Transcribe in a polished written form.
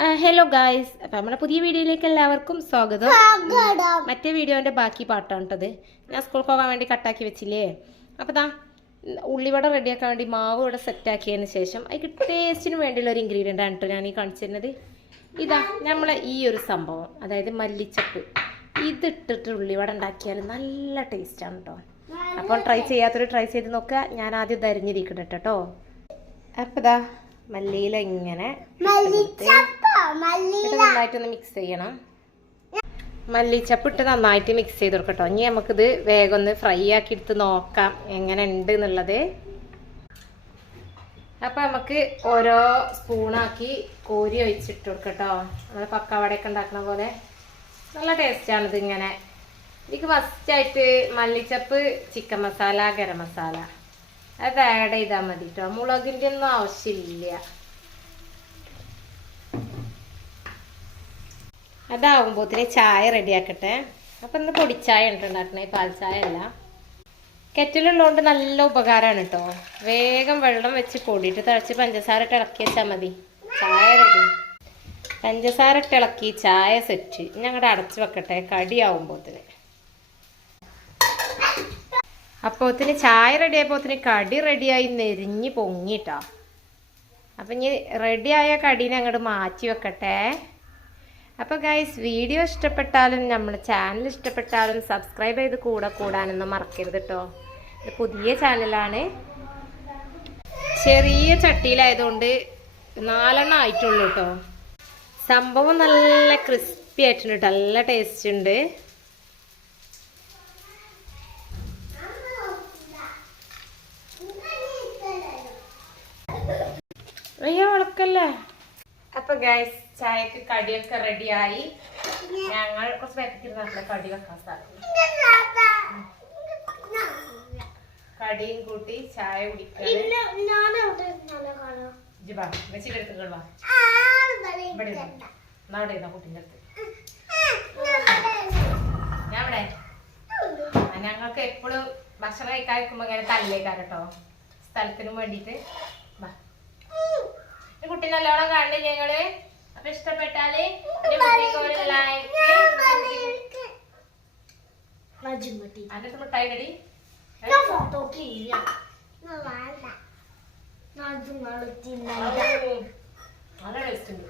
Hello guys, അപ്പം നമ്മുടെ പുതിയ വീഡിയോയിലേക്ക് എല്ലാവർക്കും സ്വാഗതം. മറ്റേ വീഡിയോൻ്റെ ബാക്കി പാട്ടാണ് കേട്ടത്. ഞാൻ സ്കൂളിൽ പോകാൻ വേണ്ടി കട്ടാക്കി വെച്ചില്ലേ. അപ്പോൾ ദാ ഉള്ളിവട റെഡിയാക്കാൻ വേണ്ടി മാവ് ഇവിടെ സെറ്റാക്കിയതിന് ശേഷം അതിന് ടേസ്റ്റിന് വേണ്ടിയുള്ള ഒരു ഇൻഗ്രീഡിയൻ്റ് ആണ് കേട്ടോ ഞാൻ ഈ കാണിച്ചിരുന്നത്. ഇതാ നമ്മളെ ഈ ഒരു സംഭവം, അതായത് മല്ലിച്ചപ്പ്, ഇതിട്ടിട്ട് ഉള്ളിവട ഉണ്ടാക്കിയാൽ നല്ല ടേസ്റ്റാണ് കേട്ടോ. അപ്പോൾ ട്രൈ ചെയ്യാത്തൊരു ട്രൈ ചെയ്ത് നോക്കുക. ഞാൻ ആദ്യം അരിഞ്ഞിരിക്കട്ടെ കേട്ടോ. അപ്പോൾ ഇതാ മല്ലിയില ഇങ്ങനെ നന്നായിട്ടൊന്ന് മിക്സ് ചെയ്യണം. മല്ലിച്ചപ്പ് ഇട്ട് നന്നായിട്ട് മിക്സ് ചെയ്ത് കൊടുക്കട്ടോ. ഇനി നമുക്കിത് വേഗം ഒന്ന് ഫ്രൈ ആക്കി എടുത്ത് നോക്കാം എങ്ങനെ ഉണ്ട് എന്നുള്ളത്. അപ്പം നമുക്ക് ഓരോ സ്പൂണാക്കി കോരി ഒഴിച്ചിട്ട് കൊടുക്കട്ടോ. നമ്മൾ പക്കാവടയൊക്കെ ഉണ്ടാക്കുന്ന പോലെ നല്ല ടേസ്റ്റാണിത്. ഇങ്ങനെ ഇതിക്ക് ഫസ്റ്റായിട്ട് മല്ലിച്ചപ്പ്, ചിക്കൻ മസാല, ഗരം മസാല അത് ആഡ് ചെയ്താൽ മതി കേട്ടോ. മുളകിൻ്റെ ഒന്നും ആവശ്യമില്ല. അതാവുമ്പോഴത്തേന് ചായ റെഡിയാക്കട്ടെ. അപ്പം ഇന്ന് പൊടിച്ചായ ഉണ്ടാക്കണേ, പാൽ ചായ അല്ല. കെറ്റിലുള്ളതുകൊണ്ട് നല്ല ഉപകാരമാണ് കേട്ടോ. വേഗം വെള്ളം വെച്ച് പൊടിയിട്ട് തിളച്ച് പഞ്ചസാര ഇട്ട് ഇളക്കി വെച്ചാൽ മതി. ചായ റെഡി. പഞ്ചസാര ഇട്ട് ഇളക്കി ചായ സെറ്റ്. ഇനി അങ്ങോട്ട് അടച്ച് വെക്കട്ടെ കടിയാവുമ്പോഴത്തേന്. അപ്പോത്തിന് ചായ റെഡിയായപ്പോത്തിന് കടി റെഡിയായി നെരിഞ്ഞ് പൊങ്ങിട്ടോ. അപ്പം ഇനി റെഡിയായ കടീനെ അങ്ങോട്ട് മാറ്റി വെക്കട്ടെ. അപ്പോൾ ഗൈസ്, വീഡിയോ ഇഷ്ടപ്പെട്ടാലും നമ്മുടെ ചാനൽ ഇഷ്ടപ്പെട്ടാലും സബ്സ്ക്രൈബ് ചെയ്ത് കൂടാനൊന്നും മറക്കരുത് കേട്ടോ. ഇത് പുതിയ ചാനലാണ്. ചെറിയ ചട്ടിയിലായതുകൊണ്ട് 4 ആയിട്ടുള്ളൂ കേട്ടോ. സംഭവം നല്ല ക്രിസ്പി ആയിട്ടുണ്ട്, നല്ല ടേസ്റ്റ് ഉണ്ട്. അയ്യോ ഉളക്കല്ലേ. അപ്പൊ ഗൈസ്, ചായക്ക് കടിയൊക്കെ റെഡിയായി. ഞങ്ങൾ കുറച്ച് പേരത്തിരുന്ന കടി വെക്കാൻ സാധിക്കും. കടിയും കൂട്ടി ചായ കുടിക്കാൻ കുട്ടിൻ്റെ അടുത്ത് ഞാൻ ഇവിടെ. ഞങ്ങൾക്ക് എപ്പോഴും ഭക്ഷണം കഴിക്കാൻ വെക്കുമ്പോ ഇങ്ങനെ തല്ലേക്കാ കേട്ടോ, സ്ഥലത്തിനും വേണ്ടിട്ട്. കുട്ടി നല്ലോണം കണ്ടു ഞങ്ങള്. അപ്പൊ ഇഷ്ടപ്പെട്ടാല് അതിന്റെ മിഠായി കടി നല്ല ടേസ്റ്റ് ഉണ്ട്.